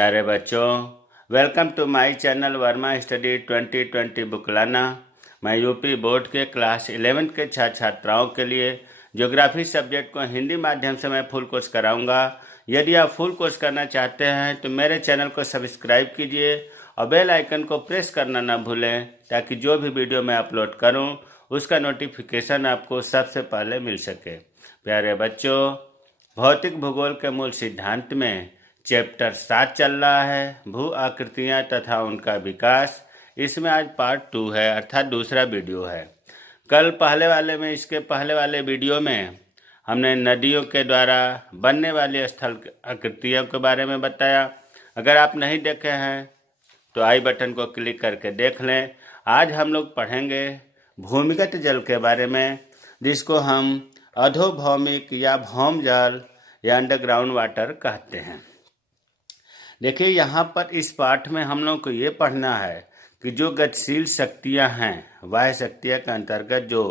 प्यारे बच्चों, welcome to my channel Verma study 2020 बुकलाना। मैं यूपी बोर्ड के क्लास 11 के छात्र छात्राओं के लिए ज्योग्राफी सब्जेक्ट को हिंदी माध्यम से मैं फुल कोर्स कराऊंगा। यदि आप फुल कोर्स करना चाहते हैं तो मेरे चैनल को सब्सक्राइब कीजिए और बेल आइकन को प्रेस करना ना भूलें, ताकि जो भी वीडियो मैं अपलोड करूं उसका नोटिफिकेशन आपको सबसे पहले मिल सके। प्यारे बच्चों, भौतिक भूगोल के मूल सिद्धांत में चैप्टर 7 चल रहा है, भू आकृतियाँ तथा उनका विकास। इसमें आज पार्ट 2 है, अर्थात दूसरा वीडियो है। कल इसके पहले वाले वीडियो में हमने नदियों के द्वारा बनने वाली स्थल आकृतियों के बारे में बताया। अगर आप नहीं देखे हैं तो आई बटन को क्लिक करके देख लें। आज हम लोग पढ़ेंगे भूमिगत जल के बारे में, जिसको हम अधोभौमिक या भौम जल या अंडरग्राउंड वाटर कहते हैं। देखिए, यहाँ पर इस पाठ में हम लोग को ये पढ़ना है कि जो गतिशील शक्तियाँ हैं, वह शक्तियाँ के अंतर्गत जो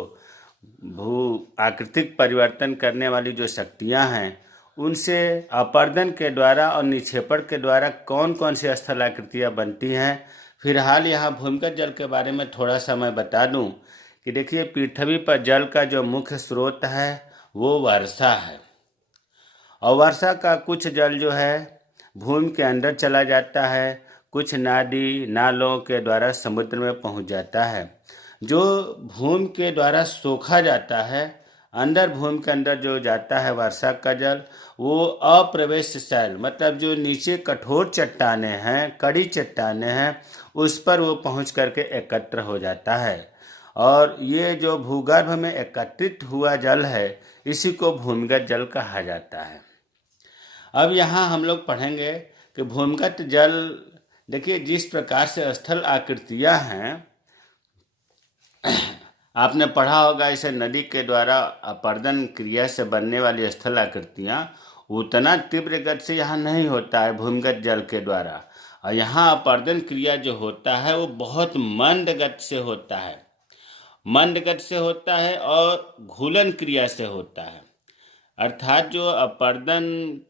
भू आकृतिक परिवर्तन करने वाली जो शक्तियाँ हैं, उनसे अपर्दन के द्वारा और निक्षेपण के द्वारा कौन कौन सी स्थलाकृतियाँ बनती हैं। फिलहाल यहाँ भूमिगत जल के बारे में थोड़ा सा मैं बता दूं कि देखिए, पृथ्वी पर जल का जो मुख्य स्रोत है वो वर्षा है, और वर्षा का कुछ जल जो है भूमि के अंदर चला जाता है, कुछ नदी नालों के द्वारा समुद्र में पहुंच जाता है। जो भूमि के द्वारा सोखा जाता है, अंदर भूमि के अंदर जो जाता है वर्षा का जल, वो अप्रवेश शैल, मतलब जो नीचे कठोर चट्टानें हैं, कड़ी चट्टानें हैं, उस पर वो पहुंच करके एकत्र हो जाता है। और ये जो भूगर्भ में एकत्रित हुआ जल है, इसी को भूमिगत जल कहा जाता है। अब यहाँ हम लोग पढ़ेंगे कि भूमिगत जल, देखिए जिस प्रकार से स्थल आकृतियाँ हैं, आपने पढ़ा होगा इसे नदी के द्वारा अपर्दन क्रिया से बनने वाली स्थल आकृतियाँ उतना तीव्र गति से यहाँ नहीं होता है भूमिगत जल के द्वारा, और यहाँ अपर्दन क्रिया जो होता है वो बहुत मंद गति से होता है, और घूलन क्रिया से होता है। अर्थात जो अपर्दन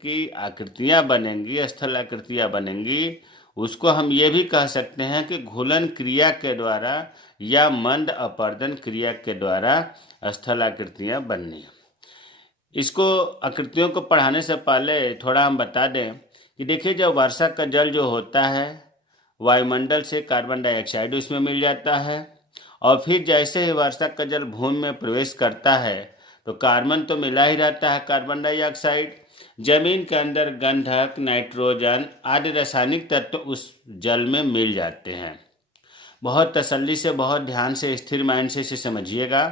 की आकृतियाँ बनेंगी, स्थल आकृतियाँ बनेंगी, उसको हम ये भी कह सकते हैं कि घूलन क्रिया के द्वारा या मंद अपर्दन क्रिया के द्वारा स्थल आकृतियाँ बननी। इसको आकृतियों को पढ़ाने से पहले थोड़ा हम बता दें कि देखिए, जब वर्षा का जल जो होता है, वायुमंडल से कार्बन डाइऑक्साइड उसमें मिल जाता है, और फिर जैसे ही वर्षा का जल भूमि में प्रवेश करता है तो कार्बन तो मिला ही रहता है, कार्बन डाइऑक्साइड। जमीन के अंदर गंधक, नाइट्रोजन आदि रासायनिक तत्व उस जल में मिल जाते हैं। बहुत तसल्ली से, बहुत ध्यान से, स्थिर माइंड से इसे समझिएगा।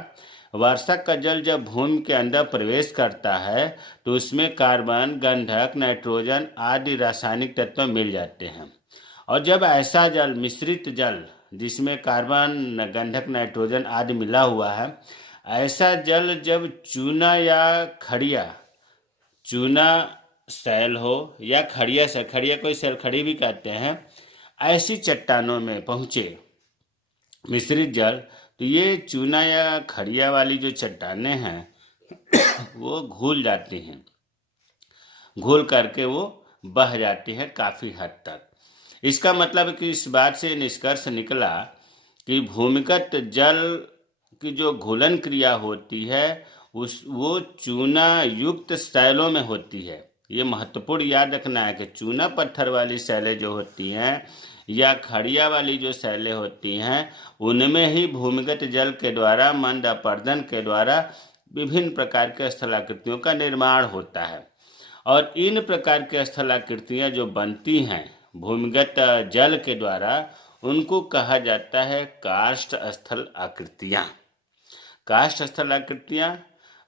वर्षा का जल जब भूमि के अंदर प्रवेश करता है तो उसमें कार्बन, गंधक, नाइट्रोजन आदि रासायनिक तत्व मिल जाते हैं। और जब ऐसा जल, मिश्रित जल जिसमें कार्बन, गंधक, नाइट्रोजन आदि मिला हुआ है, ऐसा जल जब चूना या खड़िया, चूना सैल हो या खड़िया से, खड़िया कोई सैल खड़ी भी कहते हैं, ऐसी चट्टानों में पहुँचे मिश्रित जल, तो ये चूना या खड़िया वाली जो चट्टानें हैं वो घुल जाती हैं, घुल करके वो बह जाती है काफ़ी हद तक। इसका मतलब है कि इस बात से निष्कर्ष निकला कि भूमिगत जल की जो घुलन क्रिया होती है वो चूना युक्त शैलों में होती है। ये महत्वपूर्ण याद रखना है कि चूना पत्थर वाली शैलें जो होती हैं या खड़िया वाली जो शैलें होती हैं, उनमें ही भूमिगत जल के द्वारा, मंद अपर्दन के द्वारा विभिन्न प्रकार के स्थलाकृतियों का निर्माण होता है। और इन प्रकार के स्थलाकृतियाँ जो बनती हैं भूमिगत जल के द्वारा, उनको कहा जाता है कार्स्ट स्थल आकृतियाँ। कार्स्ट स्थल आकृतियाँ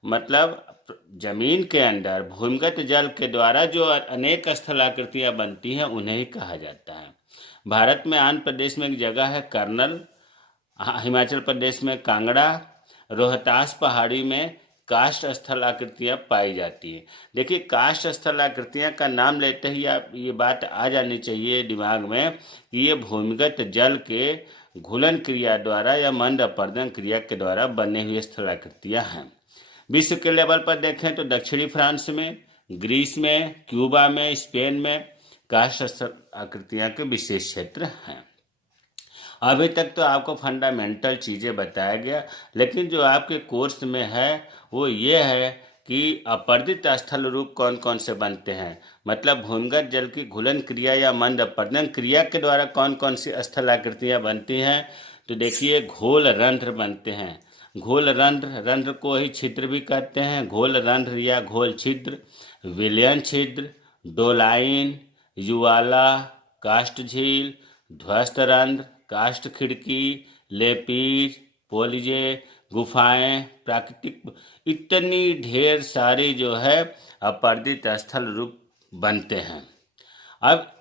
मतलब जमीन के अंदर भूमिगत जल के द्वारा जो अनेक स्थल आकृतियाँ बनती हैं, उन्हें ही कहा जाता है। भारत में आंध्र प्रदेश में एक जगह है कर्नल, हिमाचल प्रदेश में कांगड़ा, रोहतास पहाड़ी में काष्ठ स्थल आकृतियाँ पाई जाती है। देखिए, काष्ठ स्थल आकृतियाँ का नाम लेते ही आप ये बात आ जानी चाहिए दिमाग में कि ये भूमिगत जल के घुलन क्रिया द्वारा या मंद अपर्दन क्रिया के द्वारा बने हुए स्थल आकृतियाँ हैं। विश्व के लेवल पर देखें तो दक्षिणी फ्रांस में, ग्रीस में, क्यूबा में, स्पेन में काष्ठ स्थल आकृतियाँ के विशेष क्षेत्र हैं। अभी तक तो आपको फंडामेंटल चीज़ें बताया गया, लेकिन जो आपके कोर्स में है वो ये है कि अपर्दित स्थल रूप कौन कौन से बनते हैं, मतलब भूमिगत जल की घुलन क्रिया या मंद अपर्दन क्रिया के द्वारा कौन कौन सी स्थल आकृतियाँ बनती हैं। तो देखिए, घोल रंध्र बनते हैं। घोल रंध्र, रंध्र को ही छिद्र भी कहते हैं। घोल रंध्र या घोल छिद्र, विलयन छिद्र, डोलाइन, युवाला, काष्ठ झील, ध्वस्त रंध्र, काष्ठ खिड़की, लेपीज, पोलिजे, गुफाएं, प्राकृतिक, इतनी ढेर सारी जो है अपर्दित स्थल रूप बनते हैं। अब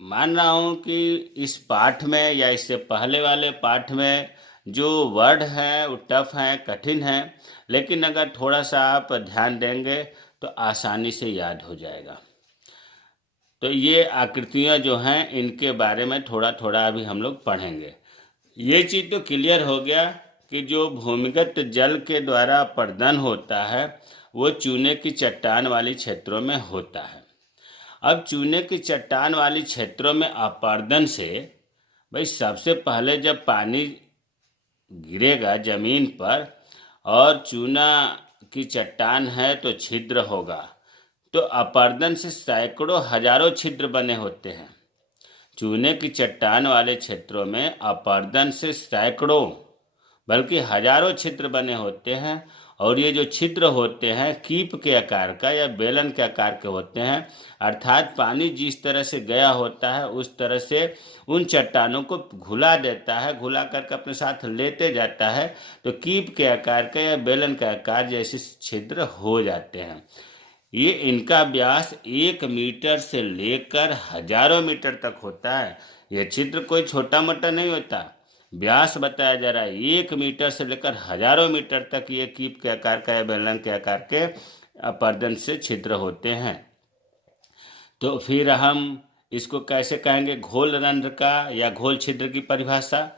मान रहा हूँ कि इस पाठ में या इससे पहले वाले पाठ में जो वर्ड हैं वो टफ हैं, कठिन हैं, लेकिन अगर थोड़ा सा आप ध्यान देंगे तो आसानी से याद हो जाएगा। तो ये आकृतियाँ जो हैं इनके बारे में थोड़ा थोड़ा अभी हम लोग पढ़ेंगे। ये चीज़ तो क्लियर हो गया कि जो भूमिगत जल के द्वारा अपर्दन होता है वो चूने की चट्टान वाली क्षेत्रों में होता है। अब चूने की चट्टान वाली क्षेत्रों में अपर्दन से भाई सबसे पहले जब पानी गिरेगा जमीन पर और चूना की चट्टान है तो छिद्र होगा, तो अपर्दन से सैकड़ों हजारों छिद्र बने होते हैं। चूने की चट्टान वाले क्षेत्रों में अपर्दन से सैकड़ों बल्कि हजारों छिद्र बने होते हैं, और ये जो छिद्र होते हैं कीप के आकार का या बेलन के आकार के होते हैं, अर्थात पानी जिस तरह से गया होता है उस तरह से उन चट्टानों को घुला देता है, घुला करके अपने साथ लेते जाता है, तो कीप के आकार का या बेलन के आकार जैसे छिद्र हो जाते हैं। ये इनका व्यास 1 मीटर से लेकर हजारों मीटर तक होता है। ये छिद्र कोई छोटा मोटा नहीं होता। व्यास बताया जा रहा है 1 मीटर से लेकर हजारों मीटर तक ये कीप के आकार का या बेलन के आकार के अपर्दन से छिद्र होते हैं। तो फिर हम इसको कैसे कहेंगे, घोल रंध्र का या घोल छिद्र की परिभाषा।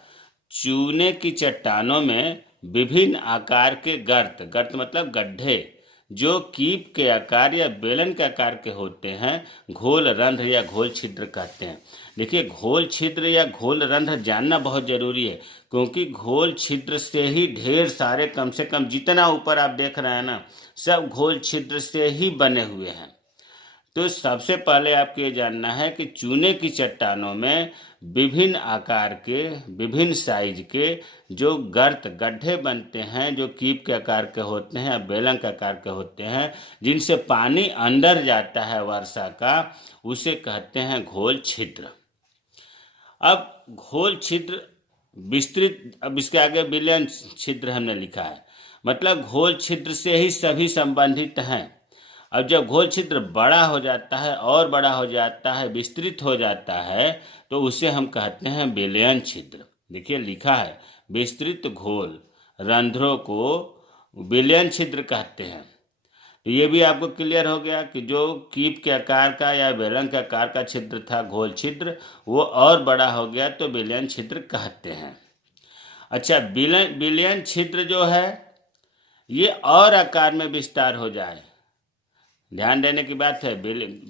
चूने की चट्टानों में विभिन्न आकार के गर्त, गर्त मतलब गड्ढे, जो कीप के आकार या बेलन के आकार के होते हैं घोल रंध्र या घोल छिद्र कहते हैं। देखिए, घोल छिद्र या घोल रंध्र जानना बहुत जरूरी है, क्योंकि घोल छिद्र से ही ढेर सारे, कम से कम जितना ऊपर आप देख रहे हैं ना, सब घोल छिद्र से ही बने हुए हैं। तो सबसे पहले आपको ये जानना है कि चूने की चट्टानों में विभिन्न आकार के, विभिन्न साइज के जो गर्त, गड्ढे बनते हैं, जो कीप के आकार के होते हैं, बेलन के आकार के होते हैं, जिनसे पानी अंदर जाता है वर्षा का, उसे कहते हैं घोल छिद्र। अब घोल छिद्र विस्तृत, अब इसके आगे विलयन छिद्र हमने लिखा है, मतलब घोल छिद्र से ही सभी संबंधित हैं। अब जब घोल छिद्र बड़ा हो जाता है और बड़ा हो जाता है, विस्तृत हो जाता है, तो उसे हम कहते हैं विलयन छिद्र। देखिए लिखा है, विस्तृत घोल रंध्रों को विलयन छिद्र कहते हैं। तो ये भी आपको क्लियर हो गया कि जो कीप के आकार का या बेलन के आकार का छिद्र था घोल छिद्र, वो और बड़ा हो गया तो विलयन छिद्र कहते हैं। अच्छा, विलयन छिद्र जो है ये और आकार में विस्तार हो जाए, ध्यान देने की बात है।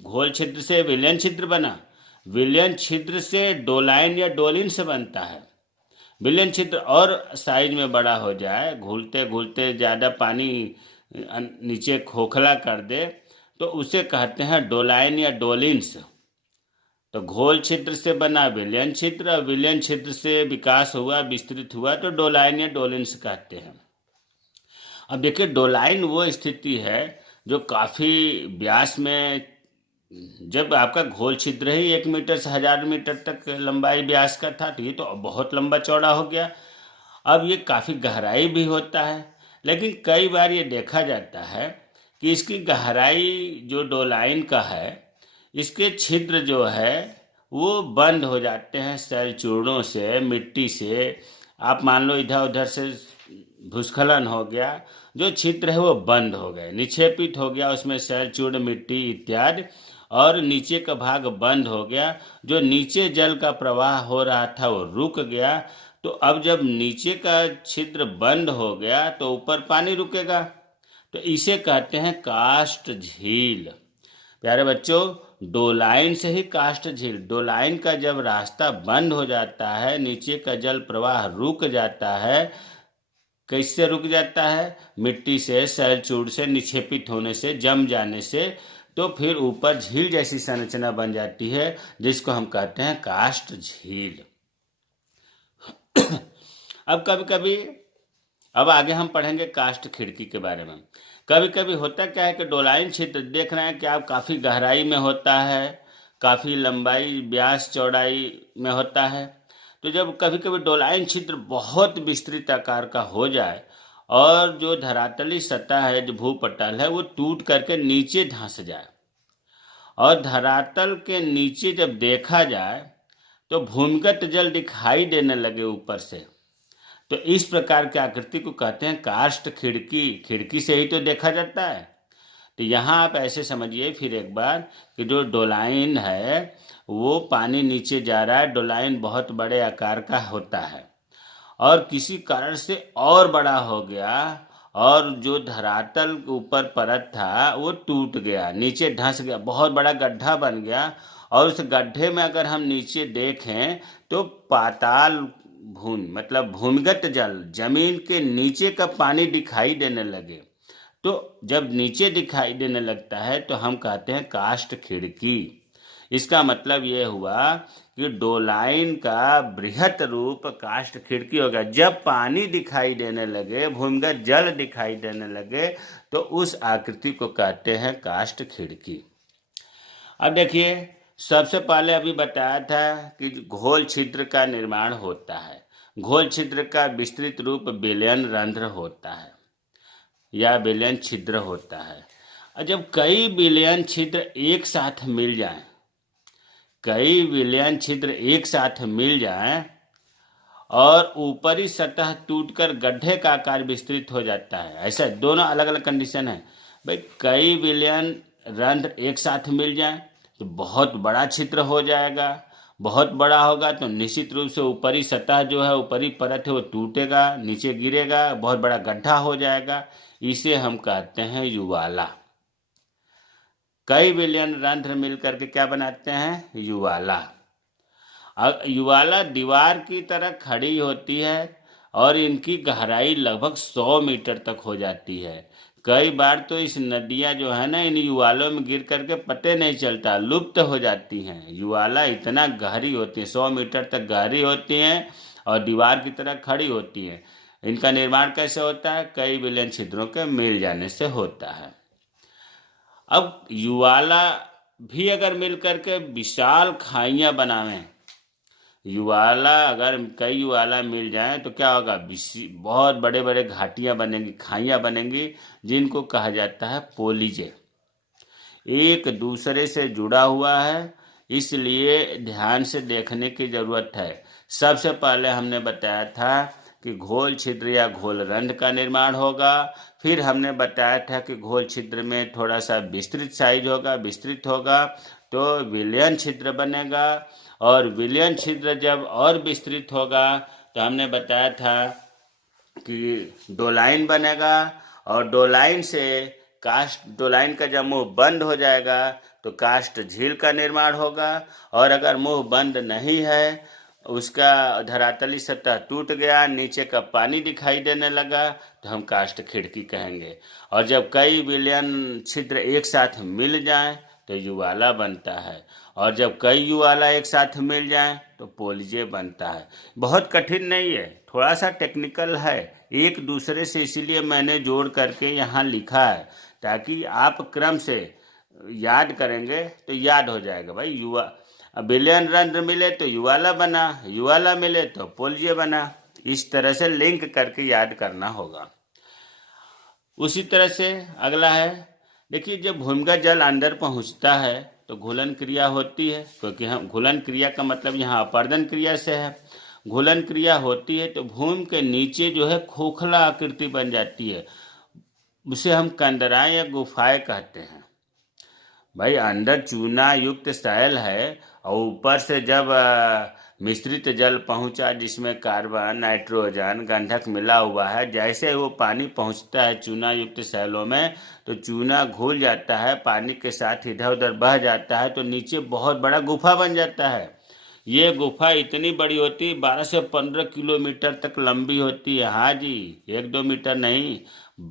घोल छिद्र से विलयन छिद्र बना, विलयन छिद्र से डोलाइन या डोलिन से बनता है। विलयन छिद्र और साइज में बड़ा हो जाए, घुलते घुलते ज़्यादा पानी नीचे खोखला कर दे, तो उसे कहते हैं डोलाइन या डोलिन्स। तो घोल छिद्र से बना विलयन छिद्र, और विलयन छिद्र से विकास हुआ, विस्तृत हुआ, तो डोलाइन या डोलिन्स कहते हैं। अब देखिए, डोलाइन वो स्थिति है जो काफ़ी व्यास में, जब आपका घोल छिद्र ही 1 मीटर से 1000 मीटर तक लंबाई व्यास का था, तो ये तो बहुत लंबा चौड़ा हो गया। अब ये काफ़ी गहराई भी होता है, लेकिन कई बार ये देखा जाता है कि इसकी गहराई जो डोलाइन का है, इसके छिद्र जो है वो बंद हो जाते हैं शैल चूर्णों से, मिट्टी से। आप मान लो इधर उधर से भूस्खलन हो गया, जो छिद्र है वो बंद हो गए, निक्षेपित हो गया उसमें शैल चूर्ण, मिट्टी इत्यादि, और नीचे का भाग बंद हो गया। जो नीचे जल का प्रवाह हो रहा था वो रुक गया। तो अब जब नीचे का छिद्र बंद हो गया तो ऊपर पानी रुकेगा, तो इसे कहते हैं काष्ठ झील। प्यारे बच्चों, डोलाइन से ही कास्ट झील। डोलाइन का जब रास्ता बंद हो जाता है, नीचे का जल प्रवाह रुक जाता है। कैसे रुक जाता है? मिट्टी से, सैलचूड़ से निक्षेपित होने से, जम जाने से, तो फिर ऊपर झील जैसी संरचना बन जाती है, जिसको हम कहते हैं कास्ट झील। अब कभी कभी, अब आगे हम पढ़ेंगे कास्ट खिड़की के बारे में। कभी कभी होता क्या है कि डोलाइन क्षेत्र देख रहे हैं कि आप काफ़ी गहराई में होता है, काफ़ी लंबाई, व्यास, चौड़ाई में होता है। तो जब कभी कभी डोलाइन क्षेत्र बहुत विस्तृत आकार का हो जाए और जो धरातली सतह है, जो भूपटल है, वो टूट करके नीचे धंस जाए और धरातल के नीचे जब देखा जाए तो भूमिगत जल दिखाई देने लगे ऊपर से, तो इस प्रकार की आकृति को कहते हैं कास्ट खिड़की। खिड़की से ही तो देखा जाता है। तो यहाँ आप ऐसे समझिए फिर एक बार कि जो डोलाइन है वो पानी नीचे जा रहा है। डोलाइन बहुत बड़े आकार का होता है और किसी कारण से और बड़ा हो गया और जो धरातल ऊपर परत था वो टूट गया, नीचे धंस गया, बहुत बड़ा गड्ढा बन गया। और उस गड्ढे में अगर हम नीचे देखें तो पाताल भूमि मतलब भूमिगत जल, जमीन के नीचे का पानी दिखाई देने लगे। तो जब नीचे दिखाई देने लगता है तो हम कहते हैं कास्ट खिड़की। इसका मतलब ये हुआ कि डोलाइन का बृहत रूप कास्ट खिड़की होगा। जब पानी दिखाई देने लगे, भूमिगत जल दिखाई देने लगे, तो उस आकृति को कहते हैं कास्ट खिड़की। अब देखिए, सबसे पहले अभी बताया था कि घोल छिद्र का निर्माण होता है। घोल छिद्र का विस्तृत रूप विलयन रंध्र होता है या विलयन छिद्र होता है। और जब कई विलयन छिद्र एक साथ मिल जाएं, कई विलयन छिद्र एक साथ मिल जाएं और ऊपरी सतह टूटकर गड्ढे का आकार विस्तृत हो जाता है, ऐसा दोनों अलग अलग कंडीशन है। भाई, कई विलयन रंध्र एक साथ मिल जाएं तो बहुत बड़ा छिद्र हो जाएगा। बहुत बड़ा होगा तो निश्चित रूप से ऊपरी सतह जो है, ऊपरी परत है, वो टूटेगा, नीचे गिरेगा, बहुत बड़ा गड्ढा हो जाएगा। इसे हम कहते हैं युवाला। कई विलयन रंध्र मिलकर के क्या बनाते हैं? युवाला। युवाला दीवार की तरह खड़ी होती है और इनकी गहराई लगभग 100 मीटर तक हो जाती है। कई बार तो इस नदियाँ जो है ना, इन युवालों में गिर करके पते नहीं चलता, लुप्त हो जाती हैं। युवाला इतना गहरी होती है, 100 मीटर तक गहरी होती हैं और दीवार की तरह खड़ी होती हैं। इनका निर्माण कैसे होता है? कई विलयन छिद्रों के मिल जाने से होता है। अब युवाला भी अगर मिल करके विशाल खाइयाँ बनावें, युवाला अगर कई युवाला मिल जाएं तो क्या होगा? बहुत बड़े बड़े घाटियाँ बनेंगी, खाइयाँ बनेंगी, जिनको कहा जाता है पोलिजे। एक दूसरे से जुड़ा हुआ है, इसलिए ध्यान से देखने की ज़रूरत है। सबसे पहले हमने बताया था कि घोल छिद्र या घोल रंध्र का निर्माण होगा। फिर हमने बताया था कि घोल छिद्र में थोड़ा सा विस्तृत साइज होगा, विस्तृत होगा तो विलयन छिद्र बनेगा। और विलयन छिद्र जब और विस्तृत होगा तो हमने बताया था कि डोलाइन बनेगा। और डोलाइन से कास्ट, डोलाइन का जब मुंह बंद हो जाएगा तो कास्ट झील का निर्माण होगा। और अगर मुंह बंद नहीं है, उसका धरातली सतह टूट गया, नीचे का पानी दिखाई देने लगा, तो हम कास्ट खिड़की कहेंगे। और जब कई विलयन छिद्र एक साथ मिल जाएं तो युवाला बनता है। और जब कई युवाला एक साथ मिल जाएं तो पोलिजे बनता है। बहुत कठिन नहीं है, थोड़ा सा टेक्निकल है एक दूसरे से, इसीलिए मैंने जोड़ करके यहाँ लिखा है ताकि आप क्रम से याद करेंगे तो याद हो जाएगा। भाई, युवा विलयन रंध्र मिले तो युवाला बना, युवाला मिले तो पोलिजे बना। इस तरह से लिंक करके याद करना होगा। उसी तरह से अगला है, देखिए, जब भूमिगत जल अंदर पहुंचता है तो घुलन क्रिया होती है, क्योंकि हम घुलन क्रिया का मतलब यहाँ अपर्दन क्रिया से है। घुलन क्रिया होती है तो भूमि के नीचे जो है खोखला आकृति बन जाती है, उसे हम कंदराएं या गुफाएं कहते हैं। भाई, अंदर चूना युक्त सैल है और ऊपर से जब मिश्रित जल पहुंचा जिसमें कार्बन, नाइट्रोजन, गंधक मिला हुआ है। जैसे वो पानी पहुंचता है चूना युक्त सैलों में तो चूना घुल जाता है, पानी के साथ इधर उधर बह जाता है, तो नीचे बहुत बड़ा गुफा बन जाता है। ये गुफा इतनी बड़ी होती है, 12 से 15 किलोमीटर तक लंबी होती है। हाँ जी, 1-2 मीटर नहीं,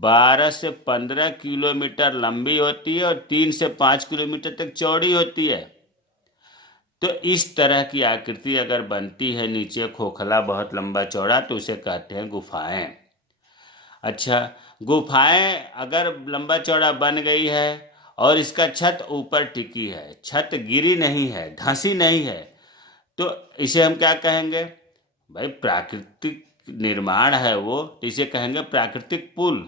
12 से 15 किलोमीटर लंबी होती है और 3 से 5 किलोमीटर तक चौड़ी होती है। तो इस तरह की आकृति अगर बनती है, नीचे खोखला बहुत लंबा चौड़ा, तो उसे कहते हैं गुफाएं। अच्छा, गुफाएं अगर लंबा चौड़ा बन गई है और इसका छत ऊपर टिकी है, छत गिरी नहीं है, धंसी नहीं है, तो इसे हम क्या कहेंगे? भाई प्राकृतिक निर्माण है वो, तो इसे कहेंगे प्राकृतिक पुल।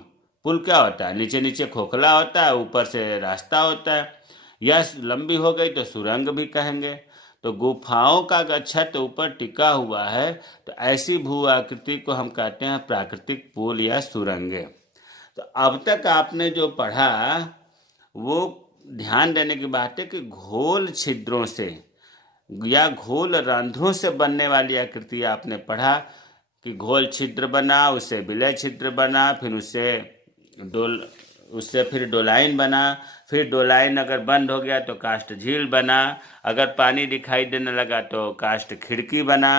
पुल क्या होता है? नीचे नीचे खोखला होता है, ऊपर से रास्ता होता है। या लंबी हो गई तो सुरंग भी कहेंगे। तो गुफाओं का अगर छत ऊपर टिका हुआ है तो ऐसी भू आकृति को हम कहते हैं प्राकृतिक पुल या सुरंगे। तो अब तक आपने जो पढ़ा वो ध्यान देने की बात है कि घोल छिद्रों से या घोल रंध्रों से बनने वाली आकृति आपने पढ़ा कि घोल छिद्र बना, उससे विलय छिद्र बना, फिर उससे फिर डोलाइन बना, फिर डोलाइन अगर बंद हो गया तो काष्ठ झील बना, अगर पानी दिखाई देने लगा तो काष्ठ खिड़की बना,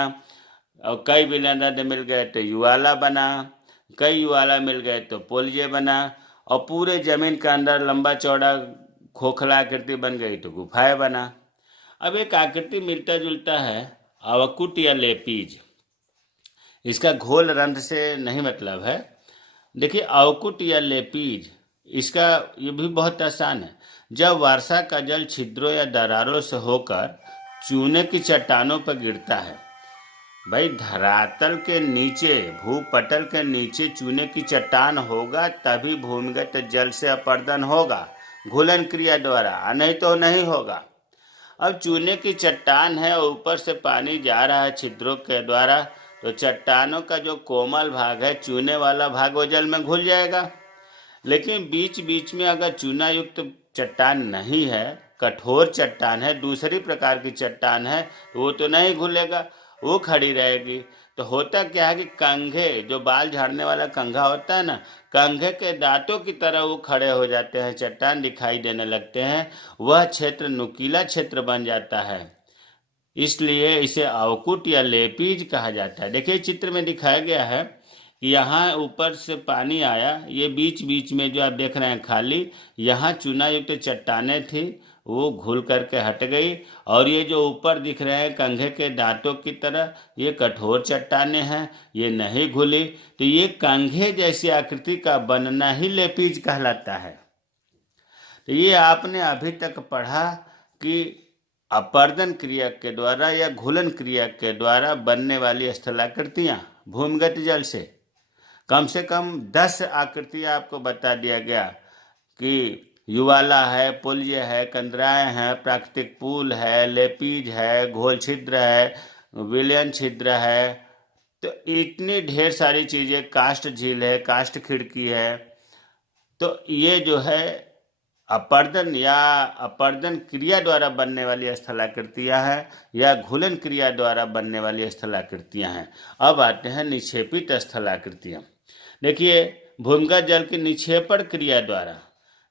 और कई विलय नद मिल गए तो युवाला बना, कई युवाला मिल गए तो पोल्जे बना, और पूरे जमीन के अंदर लंबा चौड़ा खोखला आकृति बन गई तो गुफाएं बना। अब एक आकृति मिलता जुलता है, अवकुट या लेपीज। इसका घोल रंध्र से नहीं मतलब है। देखिए, अवकुट या लेपीज, इसका ये भी बहुत आसान है। जब वर्षा का जल छिद्रों या दरारों से होकर चूने की चट्टानों पर गिरता है, भाई धरातल के नीचे, भूपटल के नीचे चूने की चट्टान होगा तभी भूमिगत जल से अपरदन होगा घुलन क्रिया द्वारा, नहीं तो नहीं होगा। अब चूने की चट्टान है और ऊपर से पानी जा रहा है छिद्रों के द्वारा, तो चट्टानों का जो कोमल भाग है, चूने वाला भाग, वो जल में घुल जाएगा। लेकिन बीच बीच में अगर चूना युक्त चट्टान नहीं है, कठोर चट्टान है, दूसरी प्रकार की चट्टान है, तो वो तो नहीं घुलेगा, वो खड़ी रहेगी। तो होता क्या है कि कंघे, जो बाल झाड़ने वाला कंघा होता है ना, कंघे के दांतों की तरह वो खड़े हो जाते हैं, चट्टान दिखाई देने लगते हैं। वह क्षेत्र नुकीला क्षेत्र बन जाता है, इसलिए इसे अवकुट या लेपीज कहा जाता है। देखिए चित्र में दिखाया गया है कि यहाँ ऊपर से पानी आया, ये बीच बीच में जो आप देख रहे हैं खाली, यहाँ चूना युक्त चट्टानें थी, वो घुल करके हट गई, और ये जो ऊपर दिख रहे हैं कंघे के दांतों की तरह, ये कठोर चट्टानें हैं, ये नहीं घुली। तो ये कंघे जैसी आकृति का बनना ही लेपीज कहलाता है। तो ये आपने अभी तक पढ़ा कि अपरदन क्रिया के द्वारा या घुलन क्रिया के द्वारा बनने वाली स्थलाकृतियाँ भूमिगत जल से कम 10 आकृतियाँ आपको बता दिया गया कि युवाला है, पुल्य है, कंदराएं हैं, प्राकृतिक पुल है, लेपीज है, घोल छिद्र है, विलयन छिद्र है। तो इतनी ढेर सारी चीज़ें, काष्ठ झील है, काष्ठ खिड़की है। तो ये जो है अपरदन या अपरदन क्रिया द्वारा बनने वाली स्थलाकृतियाँ हैं या घुलन क्रिया द्वारा बनने वाली स्थलाकृतियाँ हैं। अब आते हैं निक्षेपित स्थलाकृतियाँ। देखिए, भूमिगत जल की निक्षेपण क्रिया द्वारा,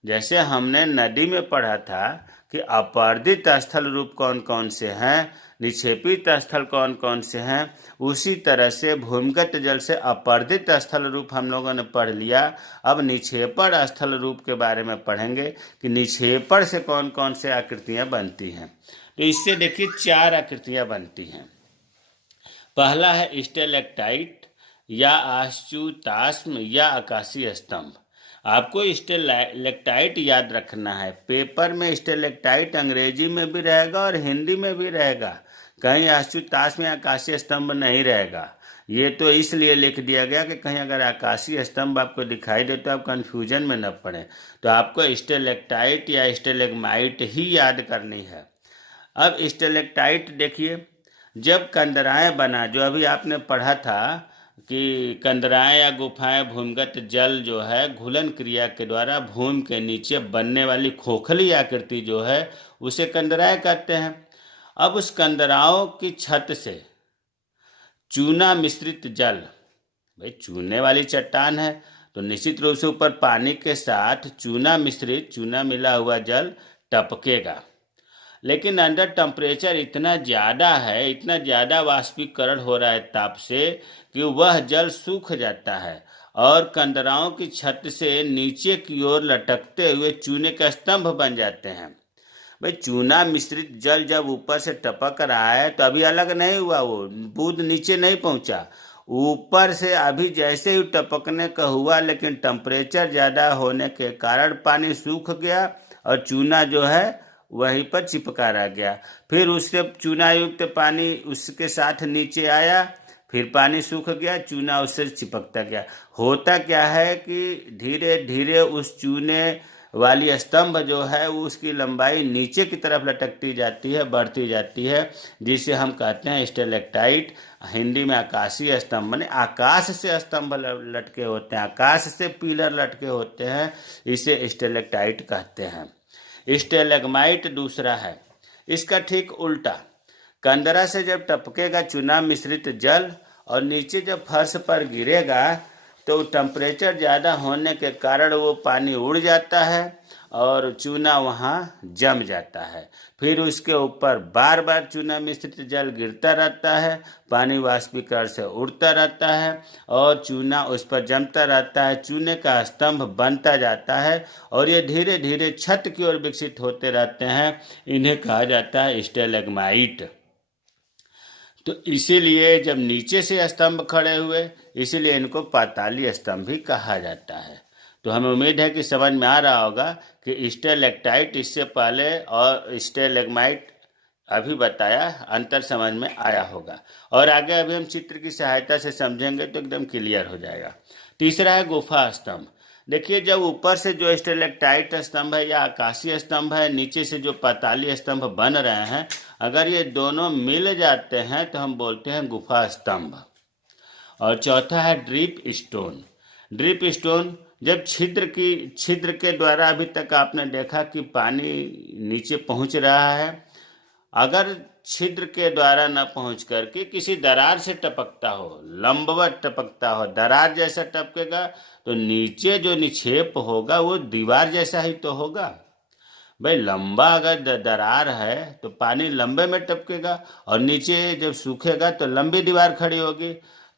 जैसे हमने नदी में पढ़ा था कि अपरदित स्थल रूप कौन कौन से हैं, निक्षेपित स्थल कौन कौन से हैं, उसी तरह से भूमिगत जल से अपरदित स्थल रूप हम लोगों ने पढ़ लिया। अब निक्षेपण स्थल रूप के बारे में पढ़ेंगे कि निक्षेपण से कौन कौन से आकृतियाँ बनती हैं। तो इससे देखिए 4 आकृतियाँ बनती हैं। पहला है स्टेलेक्टाइट या आश्चुताश्म या आकाशीय स्तंभ। आपको स्टेलेक्टाइट याद रखना है। पेपर में स्टेलेक्टाइट अंग्रेजी में भी रहेगा और हिंदी में भी रहेगा, कहीं आश्चुताश्म या आकाशीय स्तंभ नहीं रहेगा। ये तो इसलिए लिख दिया गया कि कहीं अगर आकाशीय स्तंभ आपको दिखाई दे तो आप कंफ्यूजन में न पड़े। तो आपको स्टेलेक्टाइट या स्टेलेग्माइट ही याद करनी है। अब स्टेलेक्टाइट देखिए, जब कंदराएं बना, जो अभी आपने पढ़ा था कि कंदराएं या गुफाएं भूमिगत जल जो है घुलन क्रिया के द्वारा भूमि के नीचे बनने वाली खोखली आकृति जो है उसे कंदराएं कहते हैं। अब उस कंदराओं की छत से चूना मिश्रित जल, भाई चूने वाली चट्टान है तो निश्चित रूप से ऊपर पानी के साथ चूना मिश्रित, चूना मिला हुआ जल टपकेगा। लेकिन अंदर टेम्परेचर इतना ज़्यादा है, इतना ज़्यादा वाष्पीकरण हो रहा है ताप से कि वह जल सूख जाता है और कंदराओं की छत से नीचे की ओर लटकते हुए चूने के स्तंभ बन जाते हैं। भाई चूना मिश्रित जल जब ऊपर से टपक रहा है तो अभी अलग नहीं हुआ, वो बूंद नीचे नहीं पहुंचा। ऊपर से अभी जैसे ही टपकने का हुआ, लेकिन टेम्परेचर ज़्यादा होने के कारण पानी सूख गया और चूना जो है वहीं पर चिपका रह गया। फिर उससे चूना युक्त पानी उसके साथ नीचे आया, फिर पानी सूख गया, चूना उससे चिपकता गया। होता क्या है कि धीरे धीरे उस चूने वाली स्तंभ जो है उसकी लंबाई नीचे की तरफ लटकती जाती है, बढ़ती जाती है, जिसे हम कहते हैं स्टेलेक्टाइट। हिंदी में आकाशीय स्तंभ, माने आकाश से स्तंभ लटके होते हैं, आकाश से पिलर लटके होते हैं, इसे स्टेलेक्टाइट कहते हैं। स्टेलेग्माइट दूसरा है, इसका ठीक उल्टा। कंदरा से जब टपकेगा चूना मिश्रित जल और नीचे जब फर्श पर गिरेगा तो टेम्परेचर ज़्यादा होने के कारण वो पानी उड़ जाता है और चूना वहाँ जम जाता है। फिर उसके ऊपर बार बार चूना मिश्रित जल गिरता रहता है, पानी वाष्पीकरण से उड़ता रहता है और चूना उस पर जमता रहता है, चूने का स्तंभ बनता जाता है और ये धीरे धीरे छत की ओर विकसित होते रहते हैं। इन्हें कहा जाता है स्टेलेग्माइट। तो इसीलिए जब नीचे से स्तंभ खड़े हुए, इसीलिए इनको पाताली स्तंभ भी कहा जाता है। तो हमें उम्मीद है कि समझ में आ रहा होगा कि स्टेलेक्टाइट इससे पहले और स्टेलेग्माइट अभी बताया, अंतर समझ में आया होगा। और आगे अभी हम चित्र की सहायता से समझेंगे तो एकदम क्लियर हो जाएगा। तीसरा है गुफा स्तंभ। देखिए, जब ऊपर से जो स्टेलेक्टाइट स्तंभ है या आकाशीय स्तंभ है, नीचे से जो पाताली स्तंभ बन रहे हैं, अगर ये दोनों मिल जाते हैं तो हम बोलते हैं गुफा स्तंभ। और चौथा है ड्रिप स्टोन। ड्रिप स्टोन, जब छिद्र के द्वारा अभी तक आपने देखा कि पानी नीचे पहुंच रहा है, अगर छिद्र के द्वारा न पहुंच करके किसी दरार से टपकता हो, लंबवत टपकता हो, दरार जैसा टपकेगा तो नीचे जो निक्षेप होगा वो दीवार जैसा ही तो होगा। भाई लंबा अगर दरार है तो पानी लंबे में टपकेगा और नीचे जब सूखेगा तो लंबी दीवार खड़ी होगी।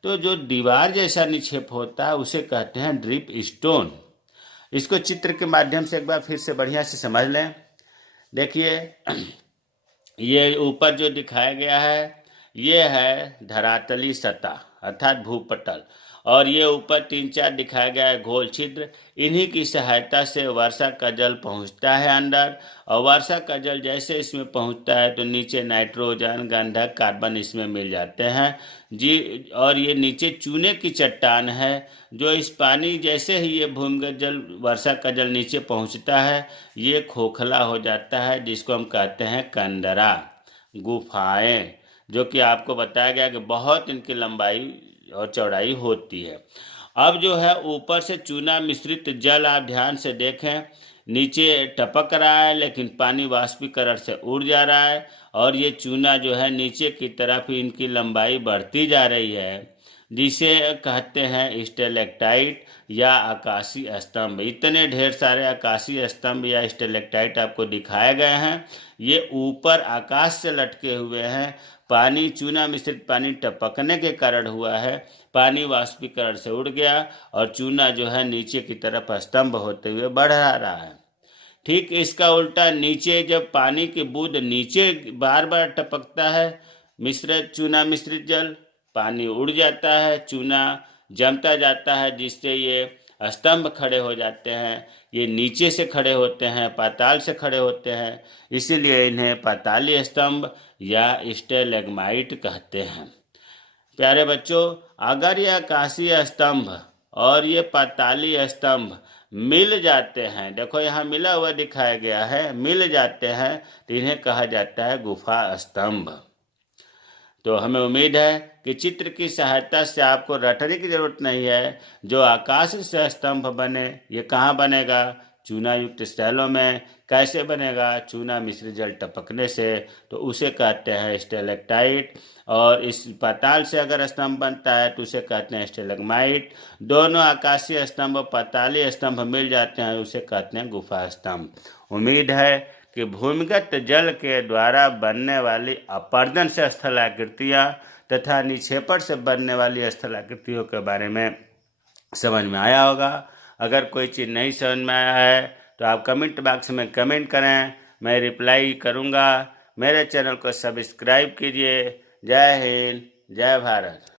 तो जो दीवार जैसा निक्षेप होता है उसे कहते हैं ड्रिप स्टोन। इसको चित्र के माध्यम से एक बार फिर से बढ़िया से समझ लें। देखिए, ये ऊपर जो दिखाया गया है ये है धरातली सतह अर्थात भूपटल, और ये ऊपर 3-4 दिखाया गया है घोल छिद्र। इन्हीं की सहायता से वर्षा का जल पहुंचता है अंदर, और वर्षा का जल जैसे इसमें पहुंचता है तो नीचे नाइट्रोजन, गंधक, कार्बन इसमें मिल जाते हैं जी। और ये नीचे चूने की चट्टान है जो इस पानी जैसे ही ये भूमिगत जल, वर्षा का जल नीचे पहुंचता है, ये खोखला हो जाता है, जिसको हम कहते हैं कंदरा, गुफाएं, जो कि आपको बताया गया कि बहुत इनकी लंबाई और चौड़ाई होती है। अब जो है ऊपर से चूना मिश्रित जल आप ध्यान से देखें, नीचे टपक रहा है लेकिन पानी वाष्पीकरण से उड़ जा रहा है और ये चूना जो है नीचे की तरफ ही इनकी लंबाई बढ़ती जा रही है, जिसे कहते हैं स्टेलेक्टाइट या आकाशीय स्तंभ। इतने ढेर सारे आकाशीय स्तंभ या स्टेलेक्टाइट आपको दिखाए गए हैं, ये ऊपर आकाश से लटके हुए हैं। पानी, चूना मिश्रित पानी टपकने के कारण हुआ है, पानी वाष्पीकरण से उड़ गया और चूना जो है नीचे की तरफ स्तंभ होते हुए बढ़ रहा है। ठीक इसका उल्टा, नीचे जब पानी की बूंद नीचे बार बार टपकता है, मिश्रित चूना मिश्रित जल, पानी उड़ जाता है, चूना जमता जाता है, जिससे ये स्तंभ खड़े हो जाते हैं। ये नीचे से खड़े होते हैं, पाताल से खड़े होते हैं, इसीलिए इन्हें पाताली स्तंभ या स्टेलेग्माइट कहते हैं। प्यारे बच्चों, अगर ये आकाशीय स्तंभ और ये पाताली स्तंभ मिल जाते हैं, देखो यहाँ मिला हुआ दिखाया गया है, मिल जाते हैं तो इन्हें कहा जाता है गुफा स्तंभ। तो हमें उम्मीद है कि चित्र की सहायता से आपको रटने की जरूरत नहीं है। जो आकाश से स्तंभ बने, ये कहाँ बनेगा? चूना युक्त स्थलों में कैसे बनेगा? चूना मिश्रित जल टपकने से, तो उसे कहते हैं स्टेलेक्टाइट। और इस पाताल से अगर स्तंभ बनता है तो उसे कहते हैं स्टेलेग्माइट। दोनों आकाशीय स्तंभ और पातालीय स्तंभ मिल जाते हैं, उसे कहते हैं गुफा स्तंभ। उम्मीद है कि भूमिगत जल के द्वारा बनने वाली अपर्दन से स्थलाकृतियाँ तथा निक्षेपण से बनने वाली स्थलाकृतियों के बारे में समझ में आया होगा। अगर कोई चीज़ नहीं समझ में आया है तो आप कमेंट बॉक्स में कमेंट करें, मैं रिप्लाई करूँगा। मेरे चैनल को सब्सक्राइब कीजिए। जय हिंद, जय भारत।